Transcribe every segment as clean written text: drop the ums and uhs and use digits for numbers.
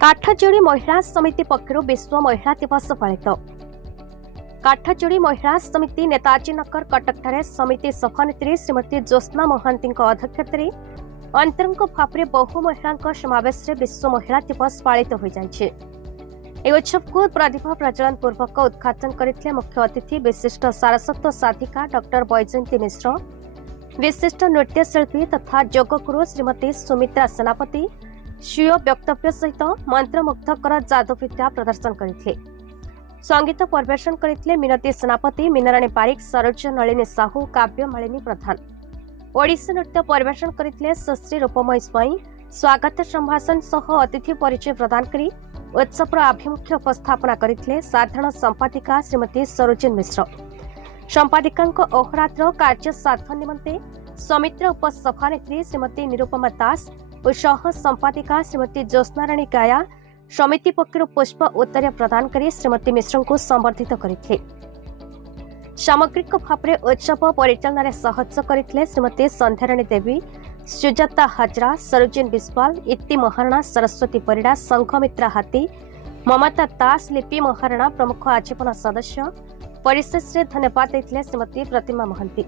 काठजोड़ी महिला समिति पक्षरु विश्व महिला दिवस पालित। काठजोड़ी महिला समिति नेताजी नगर कटक समिति सभानेत्री श्रीमती ज्योत्स्ना महांती अध्यक्षतार अंतरंग भाव में बहु महिला समावेश विश्व महिला दिवस पालित हो जाए। उत्सव को प्रतिभा प्रज्वलन पूर्वक उद्घाटन करते मुख्य अतिथि विशिष्ट सारस्वत साधिका डॉक्टर वैजयंती मिश्र, विशिष्ट नृत्यशिल्पी तथा योगगुरु श्रीमती सुमित्रा सेनापति स्वीय वक्तव्य सहित मंत्रमुग्धकर जादुविद्या प्रदर्शन करते। संगीत परिवेषण करते मिनती सेनापति, मीनाराणी पारिक, सरोज नलिनी साहू, काव्य मालिनी प्रधान। ओडिसी नृत्य परिवेषण करते सुश्री रूपमयी स्वाई। स्वागत संभाषण सह अतिथि परिचय प्रदान करी उत्सव आभिमुख्य उपस्थापना करते साधारण संपादिका श्रीमती सरोजिनी मिश्र। संपादिका अहोरात्र कार्य साधन निमंते समितिर उपसभानेत्री श्रीमती निरुपमा दास और सह संपादिका श्रीमती ज्योत्स्ना राणी गाया समिति पक्षर पुष्प उत्तर प्रदान कर श्रीमती मिश्र को संबर्धित करते। सामग्रिक भाव में उत्सव परिचालन सहयोग करते श्रीमती संध्याराणी देवी, सुजाता हजरा, सरोजिनी बिस्वाल, इति महाराणा, सरस्वती परिड़ा, संघमित्रा हाथी, ममता दास, लिपि महाराणा प्रमुख आजीवन सदस्य। परिशेष धन्यवाद देते श्रीमती प्रतिमा महांती।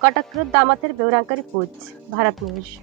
कटक दामोदर बेउरांका रिपोर्ट, भारत न्यूज।